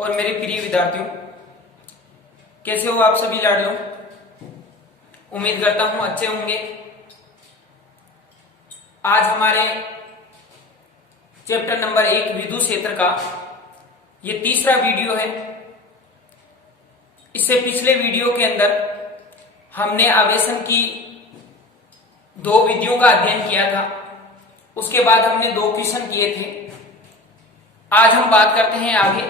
और मेरे प्रिय विद्यार्थियों, कैसे हो आप सभी लाडलों। उम्मीद करता हूं अच्छे होंगे। आज हमारे चैप्टर नंबर 1 विद्युत क्षेत्र का ये तीसरा वीडियो है। इससे पिछले वीडियो के अंदर हमने आवेशन की 2 विधियों का अध्ययन किया था। उसके बाद हमने 2 क्वेश्चन किए थे। आज हम बात करते हैं आगे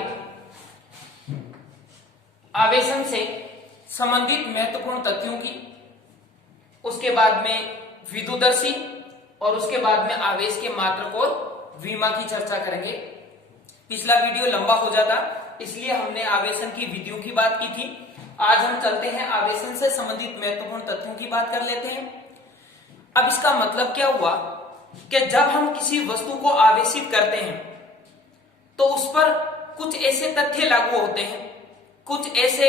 आवेशन से संबंधित महत्वपूर्ण तथ्यों की, उसके बाद में विद्युदर्शी और उसके बाद में आवेश के मात्रक और विमा की चर्चा करेंगे। पिछला वीडियो लंबा हो जाता इसलिए हमने आवेशन की विधियों की बात की थी। आज हम चलते हैं आवेशन से संबंधित महत्वपूर्ण तथ्यों की बात कर लेते हैं। अब इसका मतलब क्या हुआ कि जब हम किसी वस्तु को आवेशित करते हैं तो उस पर कुछ ऐसे तथ्य लागू होते हैं, कुछ ऐसे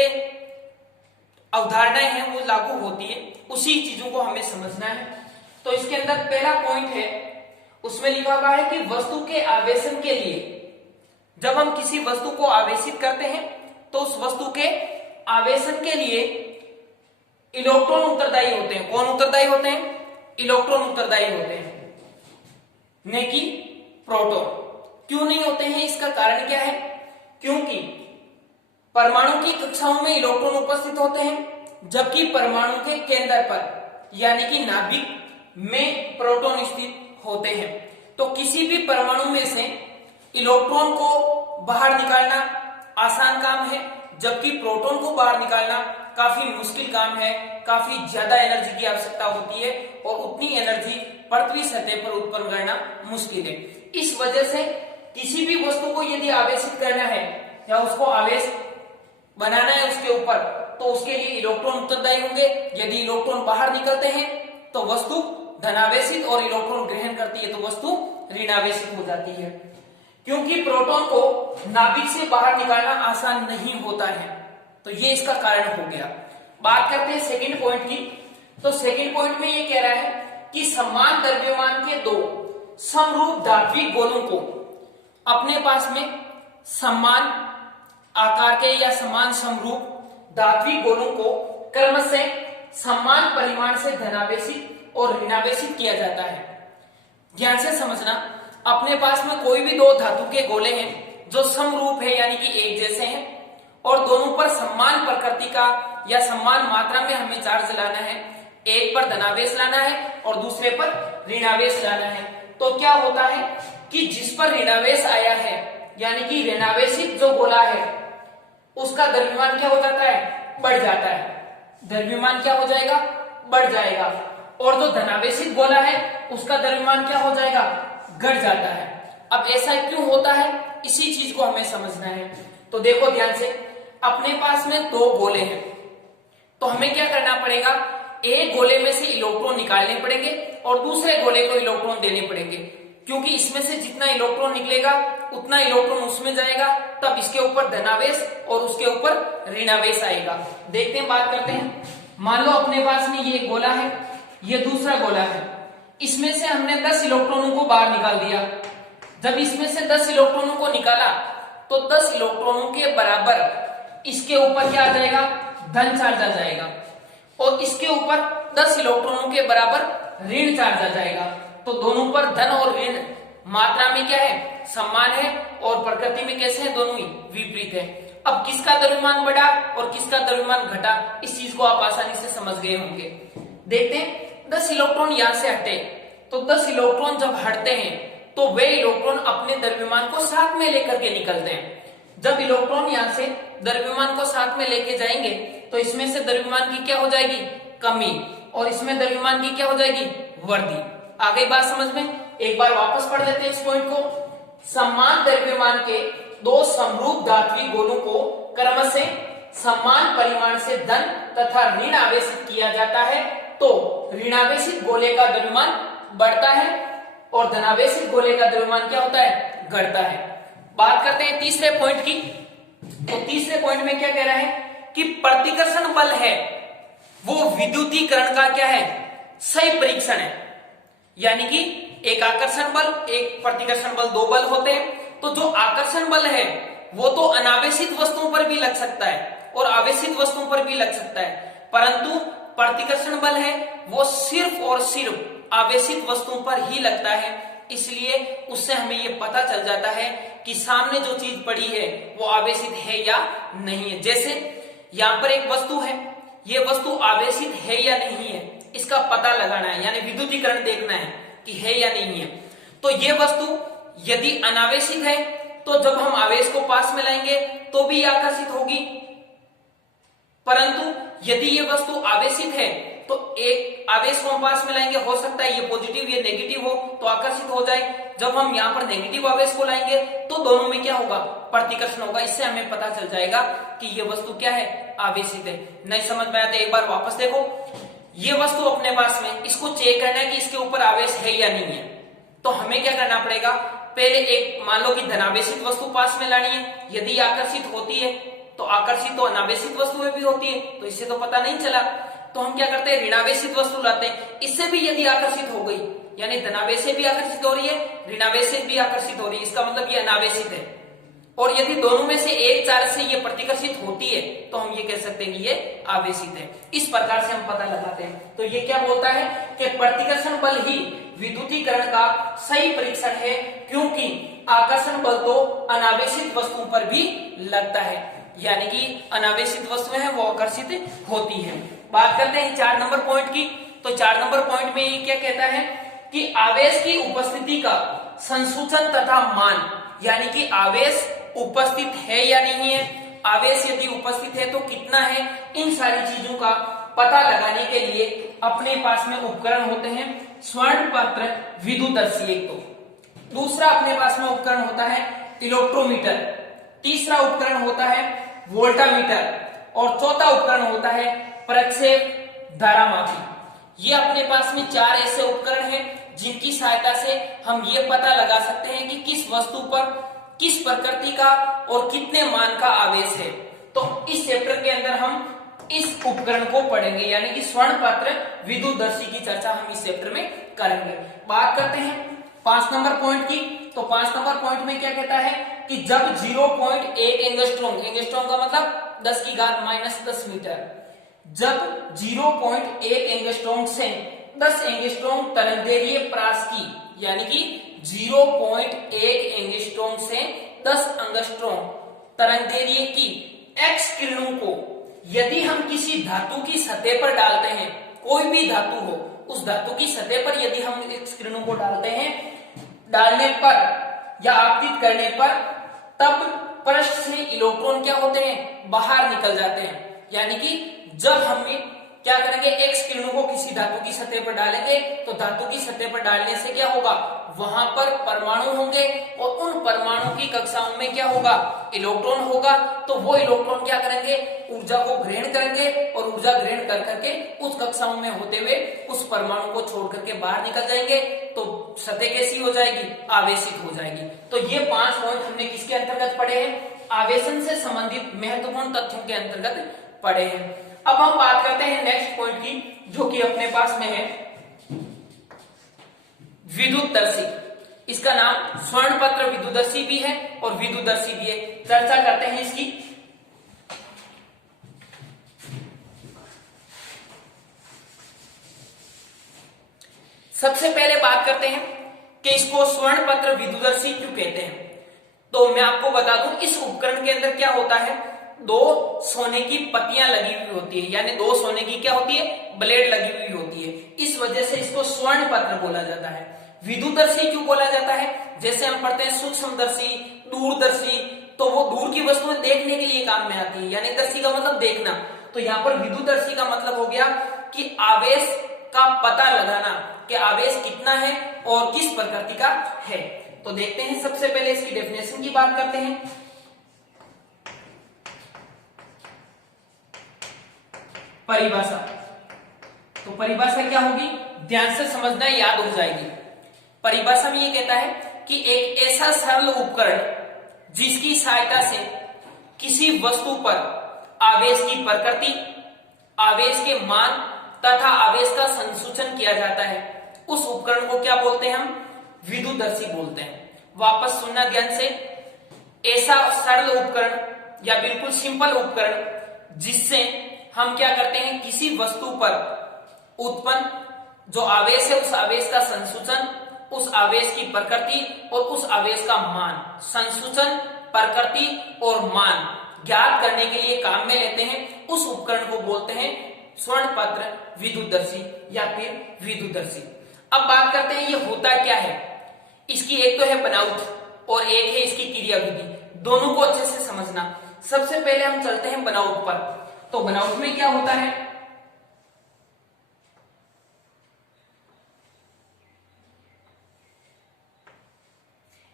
अवधारणाएं हैं वो लागू होती है। उसी चीजों को हमें समझना है। तो इसके अंदर पहला पॉइंट है, उसमें लिखा हुआ है कि वस्तु के आवेशन के लिए, जब हम किसी वस्तु को आवेशित करते हैं तो उस वस्तु के आवेशन के लिए इलेक्ट्रॉन उत्तरदायी होते हैं। कौन उत्तरदायी होते हैं? इलेक्ट्रॉन उत्तरदायी होते हैं, न कि प्रोटॉन। क्यों नहीं होते हैं? इसका कारण क्या है? क्योंकि परमाणु की कक्षाओं में इलेक्ट्रॉन उपस्थित होते हैं, जबकि परमाणु के केंद्र पर यानी कि नाभिक में प्रोटॉन स्थित होते हैं। तो किसी भी परमाणु में से इलेक्ट्रॉन को बाहर निकालना आसान काम है, जबकि प्रोटॉन को बाहर निकालना काफी मुश्किल काम है। काफी ज्यादा एनर्जी की आवश्यकता होती है और उतनी एनर्जी पृथ्वी सतह पर उत्पन्न करना मुश्किल है। इस वजह से किसी भी वस्तु को यदि आवेशित करना है या उसको आवेश बनाना है उसके ऊपर, तो उसके लिए इलेक्ट्रॉन उत्तरदायी होंगे। यदि इलेक्ट्रॉन बाहर निकलते हैं तो वस्तु धनावेशित और इलेक्ट्रॉन ग्रहण करती है तो वस्तु ऋणावेशित हो जाती है। क्योंकि प्रोटॉन को नाभिक से बाहर निकालना आसान नहीं होता है, तो ये इसका कारण हो गया। बात करते हैं सेकंड पॉइंट की। तो सेकंड पॉइंट में ये कह रहा है कि समान द्रव्यमान के 2 समरूप धात्विक गोलों को अपने पास में समान आकार के या समान समरूप धात्विक गोलों को क्रमशः समान परिमाण से धनावेशित और ऋणावेशित किया जाता है। ध्यान से समझना, अपने पास में कोई भी 2 धातु के गोले हैं जो समरूप है यानी कि एक जैसे हैं और दोनों पर समान प्रकृति का या समान मात्रा में हमें चार्ज लाना है। एक पर धनावेश लाना है और दूसरे पर ऋणावेश लाना है। तो क्या होता है कि जिस पर ऋणावेश आया है यानी कि ऋणावेशित जो गोला है उसका द्रव्यमान क्या हो जाता है? बढ़ जाता है। द्रव्यमान क्या हो जाएगा? बढ़ जाएगा। और जो धनावेशित गोला है उसका द्रव्यमान क्या हो जाएगा? घट जाता है। अब ऐसा क्यों होता है, इसी चीज को हमें समझना है। तो देखो ध्यान से, अपने पास में 2 गोले हैं तो हमें क्या करना पड़ेगा? एक गोले में से इलेक्ट्रॉन निकालने पड़ेंगे और दूसरे गोले को इलेक्ट्रॉन देने पड़ेंगे, क्योंकि इसमें से जितना इलेक्ट्रॉन निकलेगा उतना इलेक्ट्रॉन उसमें जाएगा, तब इसके ऊपर धनावेश और उसके ऊपर ऋणावेश आएगा। देखते हैं, बात करते हैं। मान लो अपने पास में ये गोला है, ये दूसरा गोला है। इसमें से हमने 10 इलेक्ट्रॉनों को बाहर निकाल दिया। जब इसमें से 10 इलेक्ट्रॉनों को निकाला तो 10 इलेक्ट्रॉनों के बराबर इसके ऊपर क्या आ जाएगा? धन चार्ज आ जाएगा और इसके ऊपर 10 इलेक्ट्रॉनों के बराबर ऋण चार्ज आ जाएगा। तो दोनों पर धन और ऋण मात्रा में क्या है? समान है और प्रकृति में कैसे है? दोनों ही विपरीत है। अब किसका द्रव्यमान बढ़ा और किसका द्रव्यमान घटा, इस चीज को आप आसानी से समझ गए होंगे। देखते हैं, 10 इलेक्ट्रॉन यहां से हटे तो 10 इलेक्ट्रॉन जब हटते हैं तो वे इलेक्ट्रॉन अपने द्रव्यमान को साथ में लेकर के निकलते हैं। जब इलेक्ट्रॉन यहां से द्रव्यमान को साथ में लेके जाएंगे तो इसमें से द्रव्यमान की क्या हो जाएगी? कमी, और इसमें द्रव्यमान की क्या हो जाएगी? वृद्धि। आ गई बात समझ में? एक बार वापस पढ़ लेते हैं इस पॉइंट को। समान द्रव्यमान के 2 समरूप धात्विक गोलों को क्रमशः समान परिमाण से धन तथा ऋण आवेशित किया जाता है तो ऋणावेशित गोले का द्रव्यमान बढ़ता है और धनावेशित गोले का द्रव्यमान क्या होता है? घटता है। बात करते हैं तीसरे पॉइंट की। तो तीसरे पॉइंट में क्या कह रहा है कि प्रतिकर्षण बल है वो विद्युतीकरण का क्या है? सही परीक्षण है। यानी कि एक आकर्षण बल, एक प्रतिकर्षण बल, 2 बल होते हैं। तो जो आकर्षण बल है वो तो अनावेशित वस्तुओं पर भी लग सकता है और आवेशित वस्तुओं पर भी लग सकता है, परंतु प्रतिकर्षण बल है वो सिर्फ और सिर्फ आवेशित वस्तुओं पर ही लगता है। इसलिए उससे हमें ये पता चल जाता है कि सामने जो चीज पड़ी है वो आवेशित है या नहीं है। जैसे यहाँ पर एक वस्तु है, ये वस्तु आवेशित है या नहीं है इसका पता लगाना है, यानी विद्युतीकरण देखना है कि है या नहीं है। तो ये वस्तु यदि अनावेशित है तो जब हम आवेश को पास में लाएंगे तो भी आकर्षित होगी, परंतु यदि ये वस्तु आवेशित है तो एक आवेश को हम पास में लाएंगे, हो सकता है ये पॉजिटिव ये नेगेटिव हो तो आकर्षित हो जाए। जब हम यहाँ पर नेगेटिव आवेश को लाएंगे तो दोनों में क्या होगा, प्रतिकर्षण होगा। इससे हमें पता चल जाएगा कि ये वस्तु क्या है, आवेशित है। नहीं समझ में आते एक बार वापस देखो, ये वस्तु अपने पास में, इसको चेक करना है कि इसके ऊपर आवेश है या नहीं है। तो हमें क्या करना पड़ेगा, पहले एक मान लो कि धनावेशित वस्तु पास में लानी है, यदि आकर्षित होती है तो आकर्षित तो अनावेशित वस्तु में भी होती है, तो इससे तो पता नहीं चला। तो हम क्या करते हैं, ऋणावेशित वस्तु लाते हैं, इससे भी यदि आकर्षित हो गई, यानी धनावेश से भी आकर्षित हो रही है, ऋणावेश से भी आकर्षित हो रही है, इसका मतलब ये अनावेशित है। और यदि दोनों में से एक चार्ज से ये प्रतिकर्षित होती है तो हम ये कह सकते हैं कि ये आवेशित है। इस प्रकार से हम पता लगाते हैं। तो ये क्या बोलता है कि प्रतिकर्षण बल ही विद्युतीकरण का सही परीक्षण है, क्योंकि आकर्षण बल तो अनावेशित वस्तुओं पर भी लगता है, यानी कि अनावेशित वस्तुएं हैं वो आकर्षित होती हैं। बात करते हैं 4 नंबर पॉइंट की। तो 4 नंबर पॉइंट में ये क्या कहता है कि आवेश की उपस्थिति का संसूचन तथा मान, यानी कि आवेश उपस्थित है या नहीं है, आवेश यदि उपस्थित है तो कितना है, इन सारी चीजों का पता लगाने के लिए अपने पास में उपकरण होते हैं। स्वर्णपत्र विद्युतदर्शी एक तो, दूसरा अपने पास में उपकरण होता है इलेक्ट्रोमीटर, तीसरा उपकरण होता है वोल्टामीटर और चौथा उपकरण होता है प्रक्षेप धारामापी। ये अपने पास में 4 ऐसे उपकरण हैं जिनकी सहायता से हम ये पता लगा सकते हैं कि किस वस्तु पर किस प्रकृति का और कितने मान का आवेश है। तो इस चैप्टर के अंदर हम इस उपकरण को पढ़ेंगे, यानी कि स्वर्णपत्र विद्युतदर्शी की चर्चा हम इस चैप्टर में करेंगे। बात करते हैं 5 नंबर पॉइंट की। तो 5 नंबर पॉइंट में क्या कहता है कि जब 0.1 एंगस्ट्रॉम, एंगस्ट्रॉम का मतलब 10 की घात -10 मीटर, जब 0.1 एंगस्ट्रॉम से 10 एंगस्ट्रॉम तरंगदैर्घ्य प्रास की, यानी कि 0.1 एंगस्ट्रॉम से 10 एंगस्ट्रॉम तरंगदैर्घ्य की एक्स किरणों को यदि हम किसी धातु की सतह पर डालते हैं, कोई भी धातु हो, उस धातु की सतह पर यदि हम एक्स किरणों को डालते हैं, डालने पर या आपतित करने पर, तब पृष्ठ से इलेक्ट्रॉन क्या होते हैं, बाहर निकल जाते हैं। यानी कि जब हम क्या करेंगे, एक्स किरणों को किसी धातु की सतह पर डालेंगे तो धातु की सतह पर डालने से क्या होगा, वहां पर परमाणु होंगे और उन परमाणु की कक्षाओं में क्या होगा, इलेक्ट्रॉन होगा। तो वो इलेक्ट्रॉन क्या करेंगे, ऊर्जा को ग्रहण करेंगे और ऊर्जा ग्रहण कर करके उस कक्षाओं में होते हुए उस परमाणु को छोड़ करके बाहर निकल जाएंगे। तो सतह कैसी हो जाएगी, आवेशित हो जाएगी। तो ये 5 पॉइंट हमने किसके अंतर्गत पढ़े हैं, आवेशन से संबंधित महत्वपूर्ण तथ्यों के अंतर्गत पढ़े हैं। अब हम बात करते हैं नेक्स्ट पॉइंट की, जो कि अपने पास में है विद्युतदर्शी। इसका नाम स्वर्णपत्र विद्युतदर्शी भी है और विद्युतदर्शी भी है। चर्चा करते हैं इसकी। सबसे पहले बात करते हैं कि इसको स्वर्णपत्र विद्युतदर्शी क्यों कहते हैं। तो मैं आपको बता दूं, इस उपकरण के अंदर क्या होता है, 2 सोने की पत्तियां लगी हुई होती है, यानी 2 सोने की क्या होती है, ब्लेड लगी हुई होती है। इस वजह से इसको स्वर्णपत्र बोला जाता है। विद्युतदर्शी क्यों बोला जाता है, जैसे हम पढ़ते हैं सूक्ष्मदर्शी, दूरदर्शी, तो वो दूर की वस्तुएं देखने के लिए काम में आती है, यानी दर्शी का मतलब देखना। तो यहाँ पर विद्युतदर्शी का मतलब हो गया कि आवेश का पता लगाना कि आवेश कितना है और किस प्रकृति का है। तो देखते हैं, सबसे पहले इसकी डेफिनेशन की बात करते हैं। परिभाषा, तो परिभाषा क्या होगी, ध्यान से समझना, याद हो जाएगी। परिभाषा में ये कहता है कि एक ऐसा सरल उपकरण जिसकी सहायता से किसी वस्तु पर आवेश की प्रकृति, आवेश के मान तथा आवेश का संसूचन किया जाता है, उस उपकरण को क्या बोलते हैं हम, विद्युतदर्शी बोलते हैं। वापस सुनना ध्यान से, ऐसा सरल उपकरण या बिल्कुल सिंपल उपकरण जिससे हम क्या करते हैं, किसी वस्तु पर उत्पन्न जो आवेश है उस आवेश का संसूचन, उस आवेश की प्रकृति और उस आवेश का मान, संसूचन, प्रकृति और मान ज्ञात करने के लिए काम में लेते हैं। उस उपकरण को बोलते हैं स्वर्णपत्र विद्युतदर्शी या फिर विद्युतदर्शी। अब बात करते हैं ये होता क्या है। इसकी एक तो है बनावट और एक है इसकी क्रियाविधि, दोनों को अच्छे से समझना। सबसे पहले हम चलते हैं बनावट पर। तो बनावट में क्या होता है,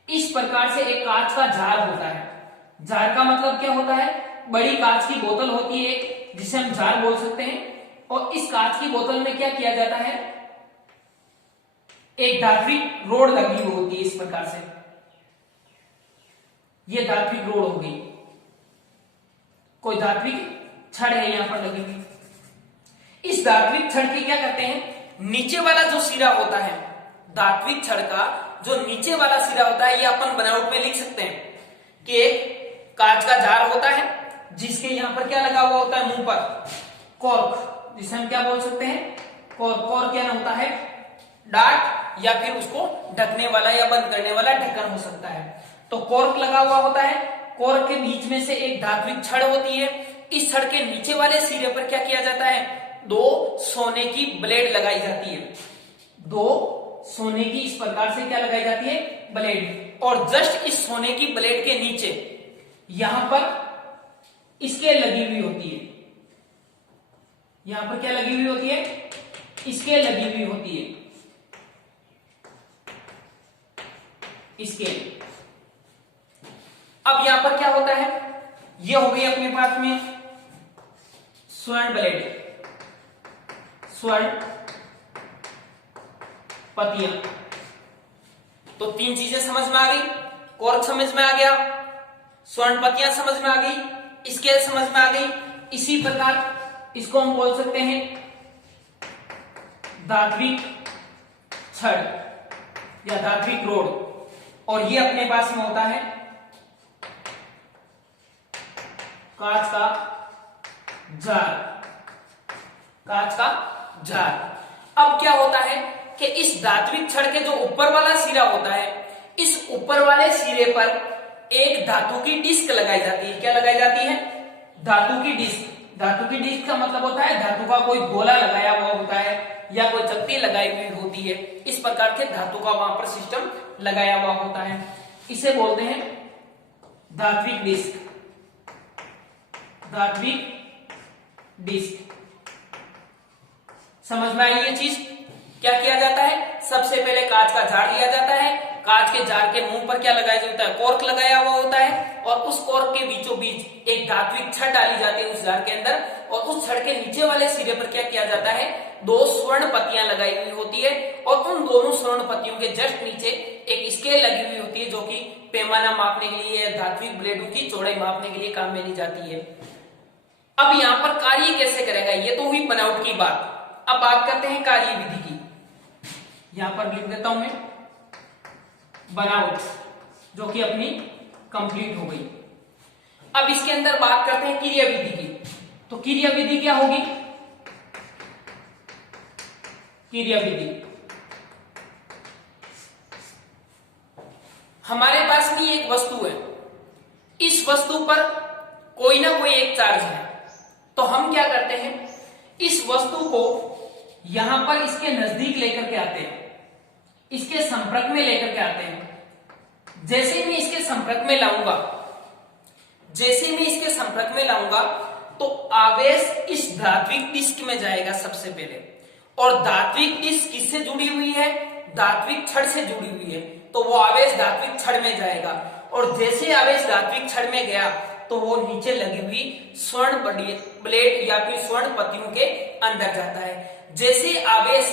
इस प्रकार से एक कांच का जार होता है। जार का मतलब क्या होता है, बड़ी कांच की बोतल होती है एक, जिसे हम जार बोल सकते हैं। और इस कांच की बोतल में क्या किया जाता है, एक धात्विक रोड लगी हुई होती है इस प्रकार से। ये धात्विक रोड हो गई, कोई धात्विक छड़ है यहां पर लगी हुई। इस धात्विक छड़ के क्या करते हैं, नीचे वाला जो सिरा होता है, धात्विक छड़ का जो नीचे वाला सिरा होता है, ये अपन बनावट में लिख सकते हैं कि एक कांच का जार होता है जिसके यहां पर क्या लगा हुआ होता है, मुंह पर कॉर्क, जिसे हम क्या बोल सकते हैं, कॉर्क। कॉर्क क्या होता है, डार्ट या फिर उसको ढकने वाला या बंद करने वाला ढक्कन हो सकता है। तो कॉर्क लगा हुआ होता है, कॉर्क के बीच में से एक धात्विक छड़ होती है। इस छड़ के नीचे वाले सिरे पर क्या किया जाता है, दो सोने की ब्लेड लगाई जाती है। दो सोने की इस प्रकार से क्या लगाई जाती है, ब्लेड। और जस्ट इस सोने की ब्लेड के नीचे यहां पर स्केल लगी हुई होती है। यहां पर क्या लगी हुई होती है, स्केल लगी हुई होती है, स्केल। अब यहां पर क्या होता है, ये हो गई अपने पास में स्वर्ण ब्लेड, स्वर्ण पतियां। तो तीन चीजें समझ में आ गई, कॉर्क समझ में आ गया, स्वर्ण पतियां समझ में आ गई, स्केल समझ में आ गई। इसी प्रकार इसको हम बोल सकते हैं धात्विक छड़ या धात्विक रोड। और ये अपने पास में होता है कांच का जार, कांच का जार। अब क्या होता है कि इस धात्विक छड़ के जो ऊपर वाला सिरा होता है, इस ऊपर वाले सिरे पर एक धातु की डिस्क लगाई जाती है। क्या लगाई जाती है, धातु की डिस्क। धातु की डिस्क का मतलब होता है धातु का कोई गोला लगाया हुआ होता है या कोई चकती लगाई हुई होती है। इस प्रकार के धातु का वहां पर सिस्टम लगाया हुआ होता है, इसे बोलते हैं धात्विक डिस्क, धात्विक डिस्क। समझ में आई ये चीज। क्या किया जाता है, सबसे पहले कांच का जार लिया जाता है, कांच के जार के मुंह पर क्या लगाया जाता है, कॉर्क लगाया हुआ होता है। और उस कॉर्क के बीचों बीच एक धात्विक छड़ डाली जाती है उस जार के अंदर। और उस छड़ के नीचे वाले सिरे पर क्या किया जाता है, दो स्वर्ण पत्तियां लगाई हुई होती है। और उन दोनों स्वर्ण पत्तियों के जस्ट नीचे एक स्केल लगी हुई होती है, जो कि पैमाना मापने के लिए, धात्विक ब्लेडों की चौड़ाई मापने के लिए काम में ली जाती है। अब यहाँ पर कार्य कैसे करेगा, ये तो हुई बनावट की बात। अब बात करते हैं कार्य विधि की। यहां पर लिख देता हूं मैं बनावट, जो कि अपनी कंप्लीट हो गई। अब इसके अंदर बात करते हैं क्रिया विधि की। तो क्रिया विधि क्या होगी, क्रिया विधि हमारे पास में एक वस्तु है, इस वस्तु पर कोई ना कोई एक चार्ज है। तो हम क्या करते हैं, इस वस्तु को यहां पर इसके नजदीक लेकर के आते हैं, इसके संपर्क में लेकर के आते हैं। जैसे ही मैं इसके संपर्क में लाऊंगा, जैसे मैं इसके संपर्क में लाऊंगा तो आवेश इस धात्विक डिस्क में जाएगा सबसे पहले। और धात्विक डिस्क किससे जुड़ी हुई है, धात्विक छड़ से जुड़ी हुई है, तो वो आवेश धात्विक छड़ में जाएगा। और जैसे आवेश धात्विक छड़ में गया तो वो नीचे लगी हुई स्वर्ण ब्लेड या फिर स्वर्ण पत्तियों के अंदर जाता है। जैसे आवेश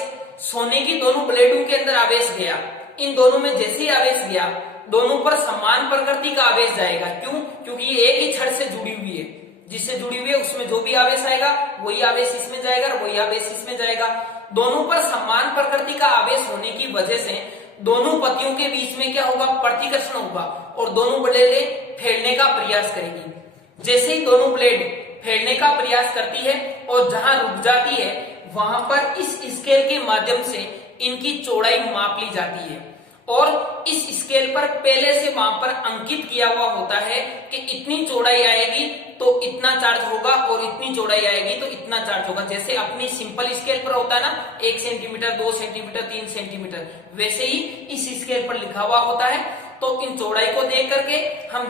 सोने की दोनों ब्लेडों के अंदर आवेश गया, इन दोनों में जैसे आवेश गया, दोनों पर समान प्रकृति का आवेश जाएगा। क्यों, क्योंकि ये एक ही छड़ से जुड़ी हुई है, जिससे जुड़ी हुई है उसमें जो भी आवेश आएगा वही आवेश इसमें जाएगा और वही आवेश इसमें जाएगा। दोनों पर समान प्रकृति का आवेश होने की वजह से दोनों पत्तियों के बीच में क्या होगा, प्रतिकर्षण होगा और दोनों ब्लेडें फेरने का प्रयास करेगी। जैसे ही दोनों ब्लेड फेरने का प्रयास करती है और जहां रुक जाती है वहां पर इस स्केल के माध्यम से इनकी चौड़ाई माप ली जाती है और इस स्केल पर पहले से वहां पर अंकित किया हुआ होता है कि इतनी चौड़ाई आएगी तो इतना चार्ज होगा और इतनी चौड़ाई आएगी तो इतना चार्ज होगा। जैसे अपनी सिंपल स्केल पर होता है ना 1 सेंटीमीटर, 2 सेंटीमीटर, 3 सेंटीमीटर, वैसे ही इस स्केल पर लिखा हुआ होता है। तो इन चौड़ाई को देख करके हम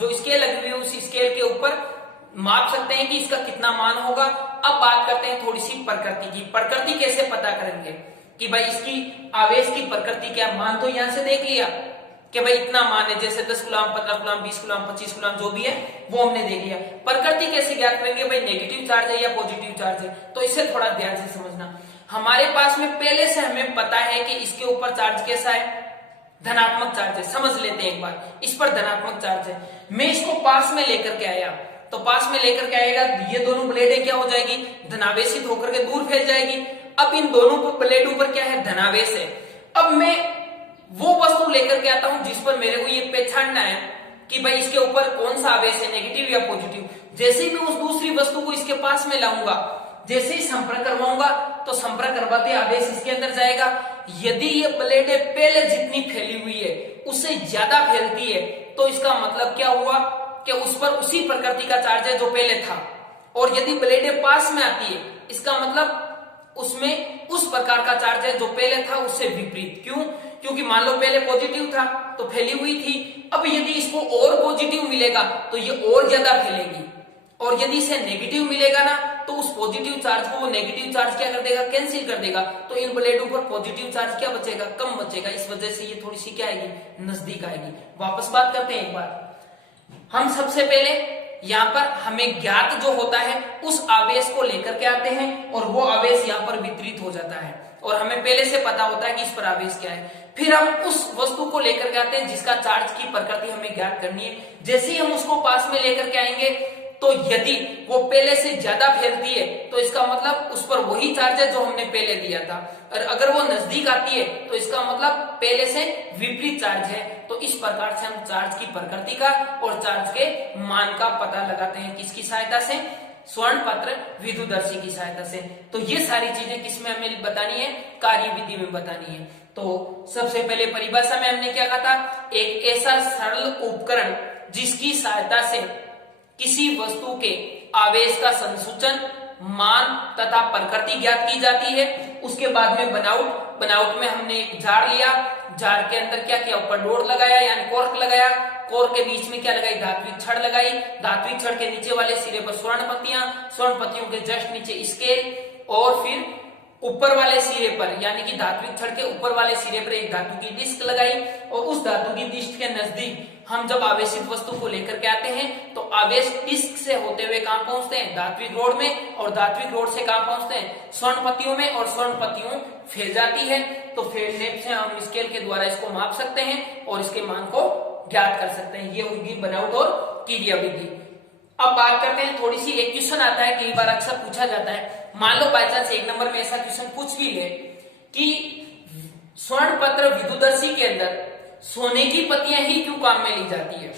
जो स्केल लगी हुई है उस स्केल के ऊपर माप सकते हैं कि इसका कितना मान होगा। अब बात करते हैं थोड़ी सी प्रकृति की। प्रकृति कैसे पता करेंगे कि भाई इसकी आवेश की प्रकृति क्या, मान तो यहां से देख लिया कि भाई इतना मान है, जैसे 10 गुलाम, 15 गुलाम, 20 गुलाम, 25 गुलाम जो भी है वो हमने देख लिया। प्रकृति कैसे ज्ञात करेंगे, भाई नेगेटिव चार्ज है या पॉजिटिव चार्ज है, तो इसे थोड़ा ध्यान से समझना। हमारे पास में पहले से हमें पता है कि इसके ऊपर चार्ज कैसा है, धनात्मक चार्ज है। समझ लेते हैं एक बार, इस पर धनात्मक चार्ज है। मैं इसको पास में लेकर के आया तो पास में लेकर के आएगा, ये दोनों ब्लेडें क्या हो जाएगी, धनावेशित होकर के दूर फैल जाएगी। अब इन दोनों ब्लेडों पर क्या है, धनावेश है। अब मैं वो वस्तु लेकर के आता हूं जिस पर मेरे को ये पहचानना है कि भाई इसके ऊपर कौन सा आवेश है, नेगेटिव या पॉजिटिव। जैसे ही मैं उस दूसरी वस्तु को इसके पास में लाऊंगा, जैसे ही संपर्क करवाऊंगा तो संपर्क करवाते आवेश इसके अंदर जाएगा। यदि ये ब्लेड पहले जितनी फैली हुई है उससे ज्यादा फैलती है तो इसका मतलब क्या हुआ कि उस पर उसी प्रकृति का चार्ज है जो पहले था। और यदि ब्लेड पास में आती है इसका मतलब उसमें उस प्रकार का चार्ज है जो पहले था उससे विपरीत। क्यों, क्योंकि मान लो पहले पॉजिटिव था तो फैली हुई थी, अब यदि इसको और पॉजिटिव मिलेगा तो ये और ज्यादा फैलेगी, और यदि इसे नेगेटिव मिलेगा ना तो उस पॉजिटिव चार्ज को वो नेगेटिव चार्ज क्या कर देगा, कैंसिल कर देगा। तो इन ब्लेडों पर पॉजिटिव चार्ज क्या बचेगा, कम बचेगा। इस वजह से ये थोड़ी सी क्या आएगी, नजदीक आएगी। वापस बात करते हैं एक बार। हम सबसे पहले यहाँ पर हमें ज्ञात जो होता है उस आवेश को लेकर के आते हैं और वो आवेश यहाँ पर वितरित हो जाता है और हमें पहले से पता होता है कि इस पर आवेश क्या है। फिर हम उस वस्तु को लेकर के आते हैं जिसका चार्ज की प्रकृति हमें ज्ञात करनी है। जैसे ही हम उसको पास में लेकर के आएंगे तो यदि वो पहले से ज्यादा फैलती है तो इसका मतलब उस पर वही चार्ज है जो हमने पहले दिया था, और अगर वो नजदीक आती है तो इसका मतलब पहले से विपरीत चार्ज है। तो इस प्रकार से हम चार्ज की प्रकृति का और चार्ज के मान का पता लगाते हैं। किसकी सहायता से, स्वर्ण पत्र विद्युदर्शी की सहायता से। तो ये सारी चीजें किसमें हमें बतानी है, कार्यविधि में बतानी है। तो सबसे पहले परिभाषा में हमने क्या कहा था, एक ऐसा सरल उपकरण जिसकी सहायता से किसी वस्तु के आवेश का संसूचन, मान तथा प्रकृति ज्ञात की जाती है। उसके बाद में बनावट में हमने एक जार लिया, जार के अंदर क्या किया, ऊपर डोर लगाया यानी कॉर्क लगाया, कॉर्क के बीच में क्या लगाई, धात्विक छड़ लगाई, धात्विक छड़ के नीचे वाले सिरे पर स्वर्ण पत्तियों के जस्ट नीचे स्केल, और फिर ऊपर वाले सिरे पर यानी कि धात्विक छड़ के ऊपर वाले सिरे पर एक धातु की डिस्क लगाई, और उस धातु की डिस्क के नजदीक हम जब आवेशित वस्तु को लेकर के आते हैं तो आवेश डिस्क से होते हुए कहां पहुंचते हैं, धात्विक रोड में, और धात्विक रोड से कहां पहुंचते हैं, स्वर्ण पत्तियों में, और स्वर्ण पत्तियों फैल जाती है। तो फैलने से हम स्केल के द्वारा इसको माप सकते हैं और इसके मान को ज्ञात कर सकते हैं। ये होगी बनावट और क्रियाविधि। अब बात करते हैं थोड़ी सी, एक क्वेश्चन आता है कई बार अक्सर पूछा जाता है, मान लो बाई चांस 1 नंबर में ऐसा क्वेश्चन पूछ भी ले कि स्वर्ण पत्र विद्युदर्शी के अंदर सोने की पत्तियां ही क्यों काम में ली जाती है।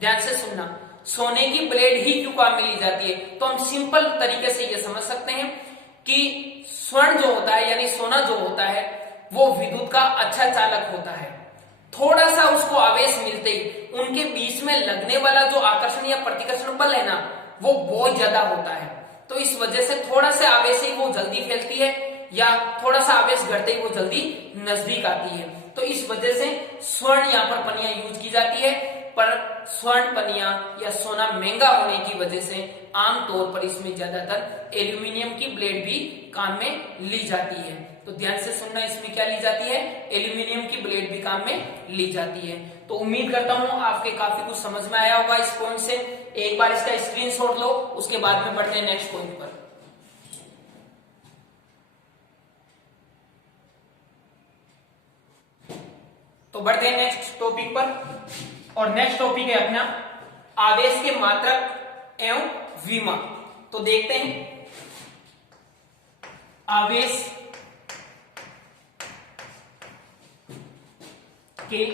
ध्यान से सुनना, सोने की ब्लेड ही क्यों काम में ली जाती है। तो हम सिंपल तरीके से ये समझ सकते हैं कि स्वर्ण जो होता है यानी सोना जो होता है वो विद्युत का अच्छा चालक होता है। थोड़ा सा उसको आवेश मिलते ही उनके बीच में लगने वाला जो आकर्षण या प्रतिकर्षण बल है ना वो बहुत ज्यादा होता है। तो इस वजह से थोड़ा सा आवेश ही वो जल्दी फैलती है या थोड़ा सा आवेश घटते ही वो जल्दी नजदीक आती है। तो इस वजह से स्वर्ण यहाँ पर पनिया यूज की जाती है, पर स्वर्ण पनिया या सोना महंगा होने की वजह से आमतौर पर इसमें ज्यादातर एल्यूमिनियम की ब्लेड भी काम में ली जाती है। तो ध्यान से सुनना, इसमें क्या ली जाती है, एल्यूमिनियम की ब्लेड भी काम में ली जाती है। तो उम्मीद करता हूं आपके काफी कुछ समझ में आया होगा इस पॉइंट से। एक बार इसका स्क्रीनशॉट लो, उसके बाद में बढ़ते हैं नेक्स्ट पॉइंट पर। तो बढ़ते हैं नेक्स्ट टॉपिक पर, और नेक्स्ट टॉपिक है अपना आवेश के मात्रक एवं विमा। तो देखते हैं आवेश के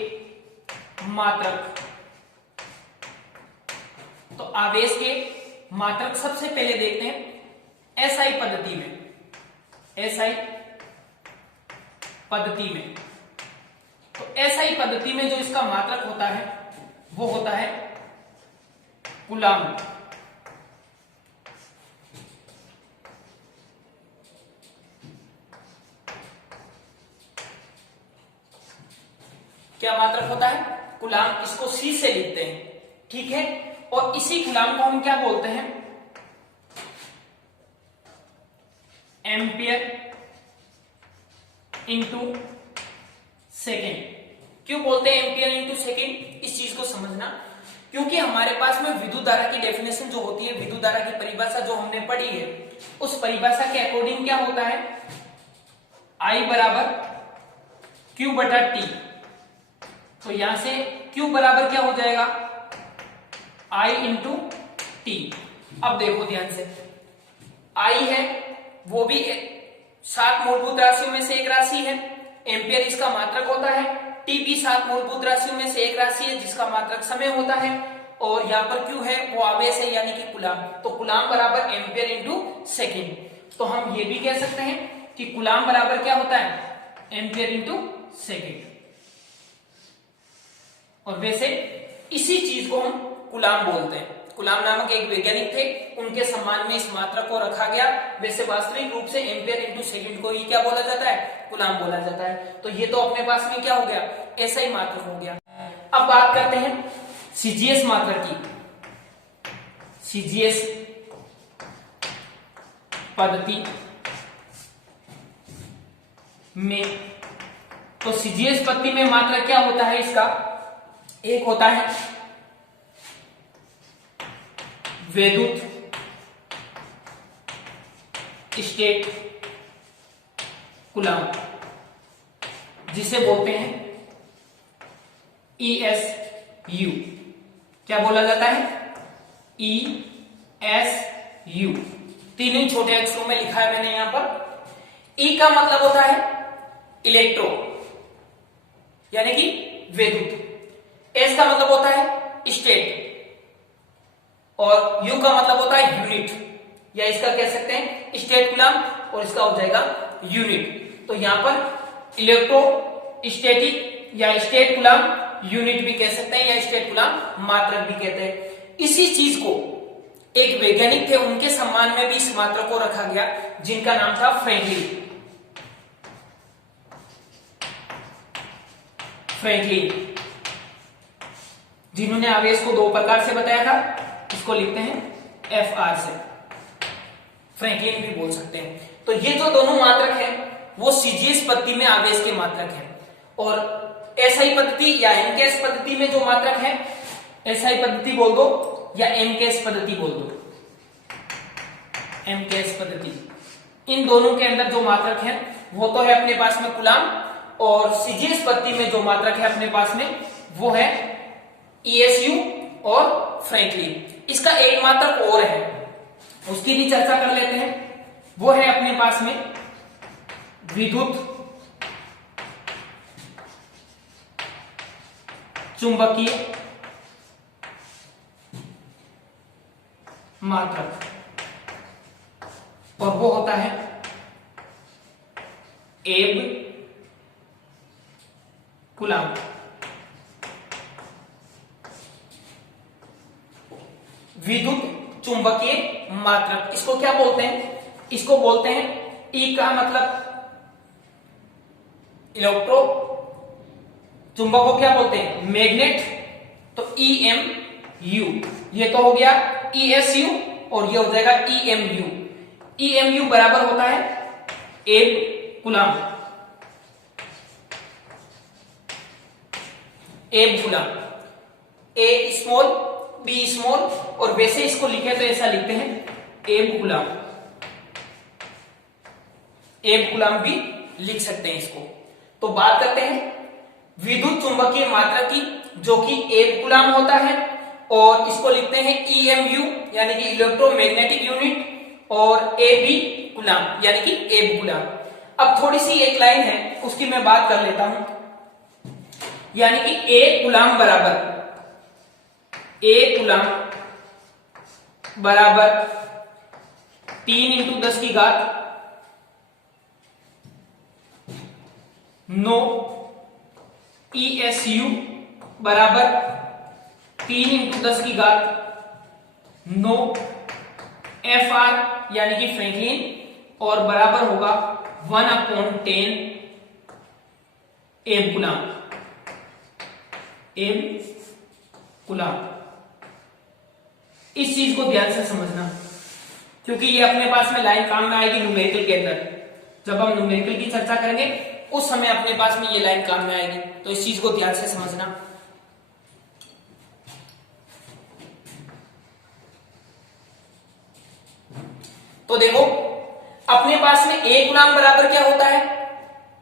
मात्रक तो आवेश के मात्रक सबसे पहले देखते हैं एसआई पद्धति में। एसआई पद्धति में, तो एसआई पद्धति में जो इसका मात्रक होता है वो होता है कूलाम्ब। क्या मात्रक होता है? कूलाम्ब। इसको सी से लिखते हैं, ठीक है। और इसी कूलाम्ब को हम क्या बोलते हैं? Ampere into second. क्यों बोलते हैं एम्पियर इंटू सेकेंड? इस चीज को समझना, क्योंकि हमारे पास में विद्युत धारा की डेफिनेशन जो होती है, विद्युत धारा की परिभाषा जो हमने पढ़ी है, उस परिभाषा के अकॉर्डिंग क्या होता है? I बराबर Q बटा T। तो यहां से Q बराबर क्या हो जाएगा? I into T. अब देखो ध्यान से, I है वो भी 7 मूलभूत राशियों में से एक राशि है, एम्पियर इसका मात्रक होता है, टी भी 7 मूलभूत राशियों में से एक राशि है जिसका मात्रक समय होता है, और यहाँ पर Q है वो आवेश है यानी कि कूलाम्ब। तो कूलाम्ब बराबर एम्पियर इंटू सेकेंड। तो हम ये भी कह सकते हैं कि कूलाम्ब बराबर क्या होता है? Ampere into second. और वैसे इसी चीज को हम कूलाम्ब बोलते हैं। कूलाम्ब नामक एक वैज्ञानिक थे, उनके सम्मान में इस मात्रक को रखा गया। वैसे वास्तविक रूप से एम्पियर इंटू सेकेंड को ही क्या बोला जाता है? कूलाम्ब बोला जाता है। तो ये तो अपने पास में क्या हो गया? ऐसा ही मात्रक हो गया। अब बात करते हैं सीजीएस मात्रक की। सीजीएस पद्धति में, तो सीजीएस पद्धति में मात्रक क्या होता है इसका? एक होता है वैद्युत स्टेट कूलाम्ब, जिसे बोलते हैं ESU। क्या बोला जाता है? ESU। तीन ही छोटे अक्षरों में लिखा है मैंने यहां पर। E का मतलब होता है इलेक्ट्रो यानी कि विद्युत, S का मतलब होता है स्टेट, और U का मतलब होता है यूनिट, या इसका कह सकते हैं स्टेट कूलाम्ब, और इसका हो जाएगा यूनिट। तो यहां पर इलेक्ट्रोस्टैटिक या स्टेट कूलाम्ब यूनिट भी कह सकते हैं, या स्टेट कूलाम्ब मात्रक भी कहते हैं। इसी चीज को एक वैज्ञानिक थे, उनके सम्मान में भी इस मात्रक को रखा गया, जिनका नाम था फ्रैंकलिन। जिन्होंने आवेश को 2 प्रकार से बताया था, इसको लिखते हैं FR से, फ्रैंकलिन भी बोल सकते हैं। तो ये जो दोनों मात्रक हैं वो सीजीएस पद्धति में आवेश के मात्रक हैं, और एसआई पद्धति या एमकेएस पद्धति में जो मात्रक है, एसआई पद्धति बोल दो या एमकेएस पद्धति बोल दो, एमकेएस पद्धति, इन दोनों के अंदर जो मात्रक है वो तो है अपने पास में कूलाम्ब, और सीजीएस पद्धति में जो मात्रक है अपने पास में वो है ESU और फ्रैंकलिन। इसका एक मात्रक और है, उसकी भी चर्चा कर लेते हैं। वो है अपने पास में विद्युत चुंबकीय मात्रक, और वो होता है एब कूलाम्ब। विद्युत चुंबकीय मात्रक, इसको क्या बोलते हैं? इसको बोलते हैं, ई का मतलब इलेक्ट्रो, चुंबक को क्या बोलते हैं? मैग्नेट, तो EMU। ये तो हो गया ESU, और ये हो जाएगा EMU। EMU बराबर होता है एब कूलाम्ब, एब कूलाम्ब, ए स्मॉल बी स्मॉल, और वैसे इसको लिखे तो ऐसा लिखते हैं एब कूलाम्ब। एब कूलाम्ब भी लिख सकते हैं इसको। तो बात करते हैं विद्युत चुंबकीय मात्रक की, जो कि एब कूलाम्ब होता है, और इसको लिखते हैं EMU यानी कि इलेक्ट्रोमैग्नेटिक यूनिट, और AB कूलाम्ब यानी कि एब कूलाम्ब। अब थोड़ी सी एक लाइन है उसकी मैं बात कर लेता हूं, यानी कि ए कूलाम्ब बराबर, ए कूलाम्ब बराबर 3 इंटू 10 की घात 9 ESU बराबर 3 इंटू 10 की घात 9 FR यानी कि फ्रैंकलिन और बराबर होगा 1/10 एम कूलाम। इस चीज को ध्यान से समझना, क्योंकि ये अपने पास में लाइन काम में आएगी न्यूमेरिकल के अंदर। जब हम न्यूमेरिकल की चर्चा करेंगे उस समय अपने पास में ये लाइन काम में आएगी, तो इस चीज को ध्यान से समझना। तो देखो अपने पास में 1 कूलाम बराबर क्या होता है,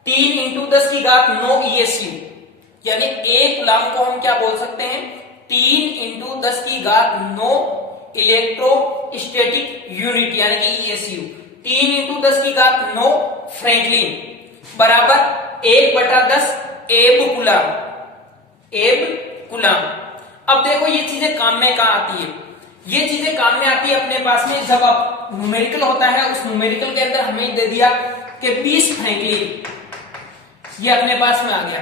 3 इंटू 10 की घात 9 ESU, यानी 1 कूलाम को हम क्या बोल सकते हैं, 3 इंटू 10 की घात 9 इलेक्ट्रोस्टैटिक यूनिट यानी कि ESU, 3 इंटू 10 की घात 9 फ्रैंकलिन बराबर 1/10 एब कूलाम। अब देखो ये चीजें काम में कहां आती है, ये चीजें काम में आती है अपने पास में जब अब न्यूमेरिकल होता है, उस न्यूमेरिकल के अंदर हमें दे दिया कि 20 फ्रैंकलिन, ये अपने पास में आ गया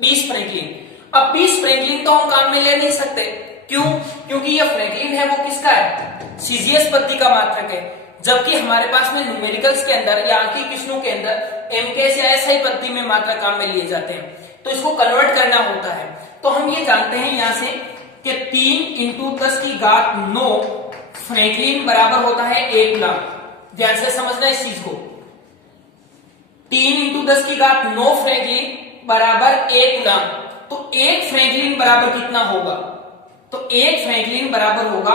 20 फ्रैंकलिन। अब 20 फ्रैंकलिन तो हम काम में ले नहीं सकते, क्यों, क्योंकि ये फ्रैंकलिन है वो किसका है, सीजीएस पद्धति का मात्रक है, जबकि हमारे पास में न्यूमेरिकल्स के अंदर या अंकीय किस्मों के अंदर एमकेएस या एसआई पद्धति में मात्रक काम में लिए जाते हैं, तो इसको कन्वर्ट करना होता है। तो हम ये जानते हैं यहां से कि 3 इंटू 10 की घात 9 फ्रैंकलिन बराबर होता है 1 कूलाम। ध्यान से समझना इस चीज को, 3 इंटू 10 की घात 9 फ्रैंकलिन बराबर 1 कूलाम। तो 1 फ्रैंकलिन बराबर कितना होगा, तो 1 फ्रैंकलिन बराबर होगा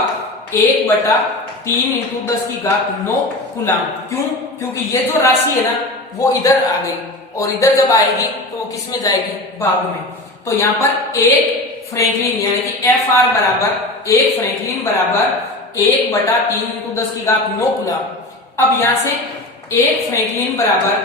1/3 इंटू 10 की घात 9 कूलाम। क्यों, क्योंकि ये जो राशि है ना वो इधर आ गई और इधर जब आएगी तो वो किस में जाएगी, भाग में। तो यहां पर 1 फ्रैंकलिन यानी कि FR बराबर 1 फ्रैंकलिन बराबर 1/3 इंटू 10 की घात 9 कूलाम। अब यहां से 1 फ्रैंकलिन बराबर,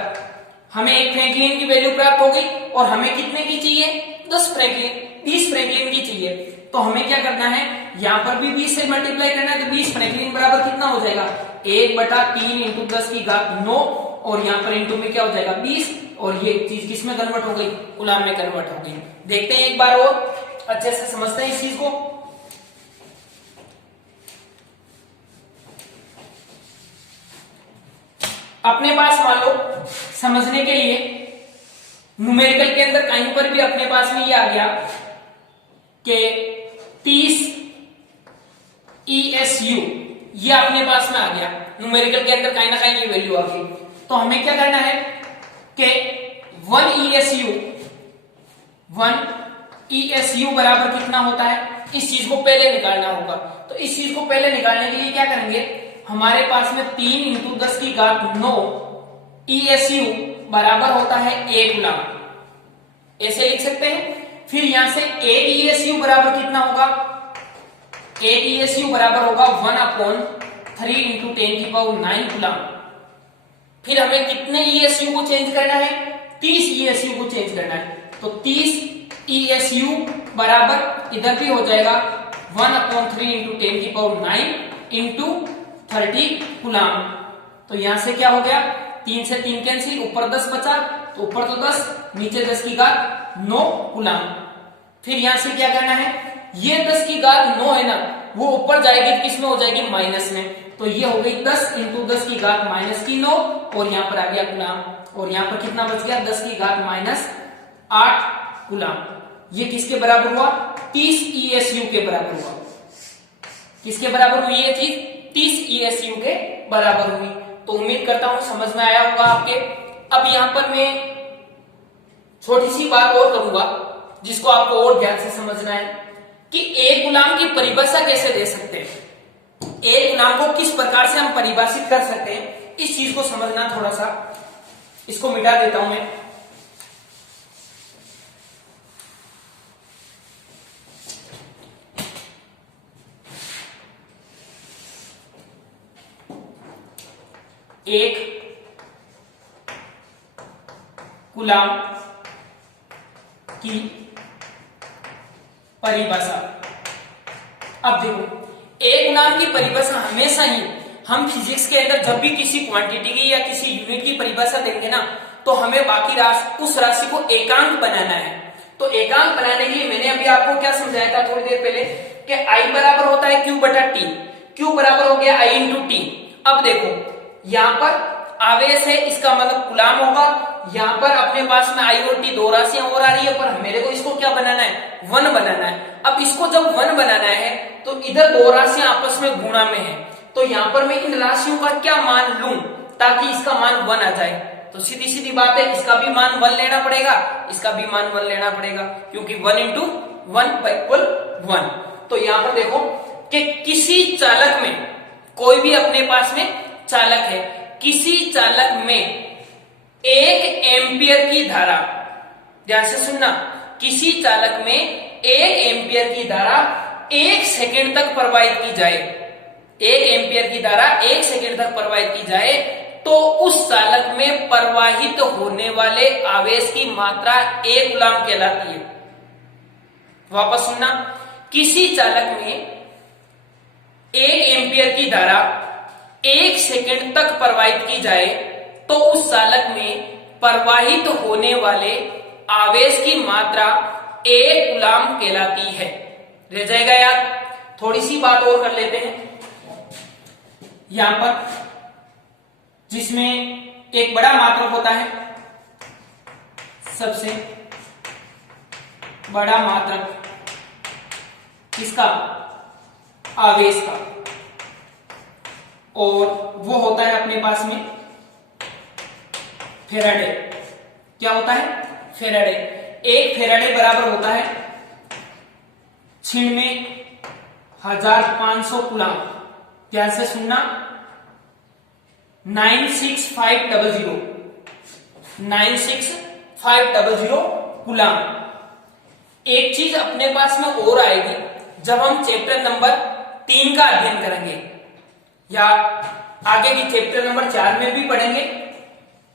हमें 1 फ्रैंकलिन की वैल्यू प्राप्त हो गई और हमें कितने की चाहिए, 10 फ्रैंकलिन, 20 फ्रैंकलिन की चाहिए। तो हमें क्या करना है, यहां पर भी 20 से मल्टीप्लाई करना है, तो 20 फ्रैंकलिन बराबर कितना हो जाएगा, 1/3 इंटू 10 की घात 9 और यहां पर इंटू में क्या हो जाएगा 20, और ये चीज किस में कन्वर्ट हो गई, कूलाम में कन्वर्ट हो गई। देखते हैं एक बार और अच्छे से समझते हैं इस चीज को। अपने पास मान लो समझने के लिए न्यूमेरिकल के अंदर कहीं पर भी अपने पास में ये आ गया कि 30 ESU, ये अपने पास में आ गया न्यूमेरिकल के अंदर कहीं ना कहीं ये वैल्यू आ गई। तो हमें क्या करना है कि 1 ESU बराबर कितना होता है, इस चीज को पहले निकालना होगा। तो इस चीज को पहले निकालने के लिए क्या करेंगे, हमारे पास में 3 इंटू 10 की घात 9 ESU बराबर होता है 1 कूलाम, ऐसे लिख सकते हैं। फिर यहां से 1 ESU बराबर कितना होगा, 1 ESU बराबर होगा 1/3 इंटू 10⁹ कूलाम। फिर हमें कितने ESU को चेंज करना है, 30 ESU को चेंज करना है। तो 30 ESU बराबर इधर भी हो जाएगा 1/3 इंटू 10⁹ इंटू 30 कूलाम। तो यहां से क्या हो गया, 3 से 3 कैंसिल, ऊपर 10 बचा, तो ऊपर तो 10, नीचे 10 की घात 9 कूलाम। फिर यहां से क्या करना है, ये 10 की घात 9 है ना, वो ऊपर जाएगी किस में हो जाएगी, माइनस में। तो ये हो गई 10 इंटू 10 की घात -9 और यहां पर आ गया कूलाम, और यहां पर कितना बच गया, 10 की घात -8 कूलाम। ये किसके बराबर हुआ, 30 ESU के बराबर हुआ। किसके बराबर हुई ये चीज, 30 ESU के बराबर हुई। तो उम्मीद करता हूं समझ में आया होगा आपके। अब यहां पर मैं छोटी सी बात और करूंगा जिसको आपको और ध्यान से समझना है कि 1 कूलाम की परिभाषा कैसे दे सकते हैं, 1 कूलाम को किस प्रकार से हम परिभाषित कर सकते हैं, इस चीज को समझना थोड़ा सा। इसको मिटा देता हूं मैं। एक कूलाम की परिभाषा। अब देखो ए गुणांक की परिभाषा हमेशा ही हम फिजिक्स के अंदर जब भी किसी क्वांटिटी की या किसी यूनिट की परिभाषा देंगे ना, तो हमें बाकी राशि उस राशि को एकांक बनाना है। तो एकांक बनाने के लिए मैंने अभी आपको क्या समझाया था थोड़ी देर पहले कि I बराबर होता है Q बटा T, Q बराबर हो गया I इंटू टी। अब देखो यहाँ पर आवेश है, इसका मतलब कूलाम होगा। यहाँ पर अपने पास में I और T दो राशियां और आ रही है, पर मेरे को इसको क्या बनाना है, 1 बनाना है। अब इसको जब 1 बनाना है तो इधर दो राशियां आपस में गुणा में है, तो यहाँ पर मैं इन राशियों का क्या मान लूं ताकि इसका मान 1 आ जाए। तो सीधी सीधी बात है, इसका भी मान 1 लेना पड़ेगा, इसका भी मान 1 लेना पड़ेगा, क्योंकि 1 इंटू 1 इक्वल 1। तो यहाँ पर देखो कि किसी चालक में, कोई भी अपने पास में चालक है, किसी चालक में 1 एम्पियर की धारा, ध्यान से सुनना, किसी चालक में 1 एम्पियर की धारा 1 सेकेंड तक प्रवाहित की जाए, 1 एम्पियर की धारा 1 सेकेंड तक प्रवाहित की जाए, तो उस चालक में प्रवाहित होने वाले आवेश की मात्रा 1 कूलाम कहलाती है। वापस सुनना, किसी चालक में 1 एम्पियर की धारा 1 सेकेंड तक प्रवाहित की जाए तो उस चालक में प्रवाहित होने वाले आवेश की मात्रा 1 कूलाम कहलाती है। रह जाएगा याद? थोड़ी सी बात और कर लेते हैं यहां पर, जिसमें एक बड़ा मात्रक होता है, सबसे बड़ा मात्रक किसका, आवेश का, और वो होता है अपने पास में फेराडे। क्या होता है, फेराडे। 1 फेराडे बराबर होता है 96,500 कूलाम। ध्यान से सुनना, 96500 कूलाम। एक चीज अपने पास में और आएगी जब हम चैप्टर नंबर 3 का अध्ययन करेंगे, या आगे भी चैप्टर नंबर 4 में भी पढ़ेंगे,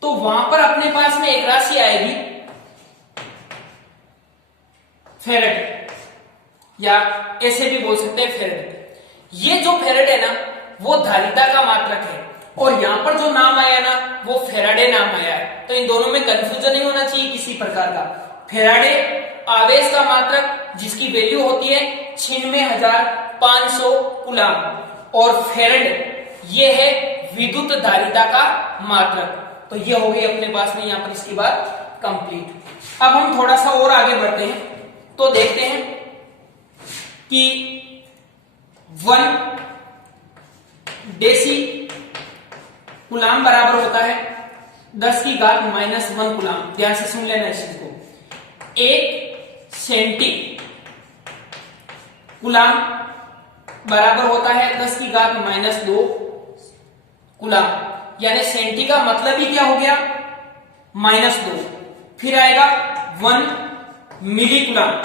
तो वहां पर अपने पास में एक राशि आएगी फेरेड, या ऐसे भी बोल सकते हैं फेरेड। ये जो फेरेड है ना, वो धारिता का मात्रक है, और यहां पर जो नाम आया ना, वो फेराडे नाम आया है। तो इन दोनों में कंफ्यूजन नहीं होना चाहिए किसी प्रकार का। फेराडे आवेश का मात्रक जिसकी वैल्यू होती है 96,500 कूलाम, और फेरेड ये है विद्युत धारिता का मात्रक। तो ये हो गई अपने पास में यहां पर इसकी बात कंप्लीट। अब हम थोड़ा सा और आगे बढ़ते हैं, तो देखते हैं कि 1 डेसी कूलाम बराबर होता है 10⁻⁻1 कूलाम। ध्यान से सुन लेना इस चीज को। 1 सेंटी कूलाम बराबर होता है 10⁻²2 कूलाम, यानी सेंटी का मतलब ही क्या हो गया, -2। फिर आएगा 1 मिली कूलाम,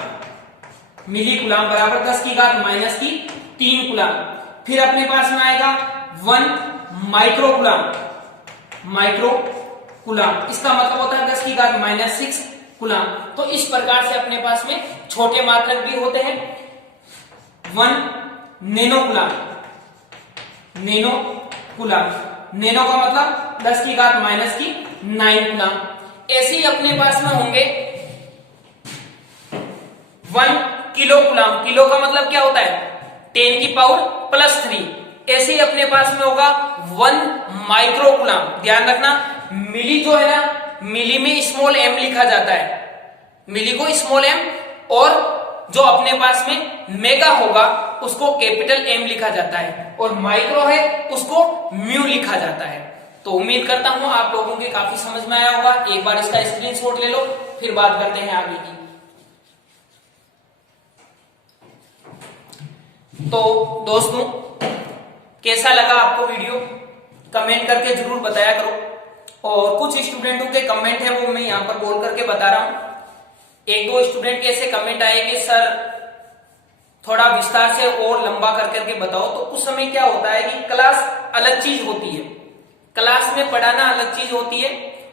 मिली कूलाम बराबर 10⁻³ कूलाम। फिर अपने पास में आएगा 1 माइक्रो कूलाम, माइक्रो कूलाम, इसका मतलब होता है 10⁻6 कूलाम। तो इस प्रकार से अपने पास में छोटे मात्रक भी होते हैं। 1 nano coulomb, nano coulomb, nano का मतलब 10⁻⁹ कूलाम। ऐसे ही अपने पास में होंगे 1 किलो कूलाम, किलो का मतलब क्या होता है 10⁻+3। ऐसे ही अपने पास में होगा 1 माइक्रो कूलाम। ध्यान रखना, मिली जो है ना, मिली में स्मॉल m लिखा जाता है, मिली को स्मॉल m, और जो अपने पास में मेगा होगा उसको कैपिटल M लिखा जाता है, और माइक्रो है उसको म्यू लिखा जाता है। तो उम्मीद करता हूं आप लोगों के काफी समझ में आया होगा। एक बार इसका स्क्रीनशॉट ले लो, फिर बात करते हैं आगे की। तो दोस्तों, कैसा लगा आपको वीडियो, कमेंट करके जरूर बताया करो। और कुछ स्टूडेंटों के कमेंट है वो मैं यहां पर बोल करके बता रहा हूं। 1-2 स्टूडेंट के ऐसे कमेंट आए कि सर थोड़ा विस्तार से और लंबा कर करके बताओ। तो उस समय क्या होता है कि क्लास अलग चीज होती है, क्लास में पढ़ाना अलग चीज होती है,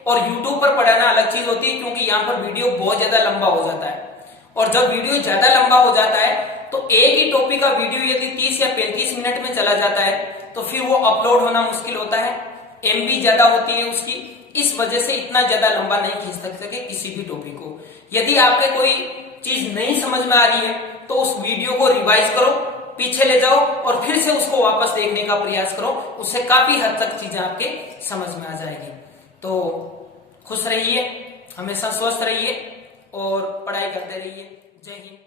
और यूट्यूब पर पढ़ाना अलग चीज होती है, क्योंकि यहाँ पर वीडियो बहुत ज्यादा लंबा हो जाता है। और जब वीडियो ज्यादा लंबा हो जाता है तो एक ही टॉपिक का वीडियो यदि 30 या 35 मिनट में चला जाता है तो फिर वो अपलोड होना मुश्किल होता है, एमबी ज्यादा होती है उसकी, इस वजह से इतना ज्यादा लंबा नहीं खींच सके किसी भी टॉपिक को। यदि आपके कोई चीज नहीं समझ में आ रही है तो उस वीडियो को रिवाइज करो, पीछे ले जाओ और फिर से उसको वापस देखने का प्रयास करो, उससे काफी हद तक चीजें आपके समझ में आ जाएगी। तो खुश रहिए, हमेशा स्वस्थ रहिए और पढ़ाई करते रहिए। जय हिंद।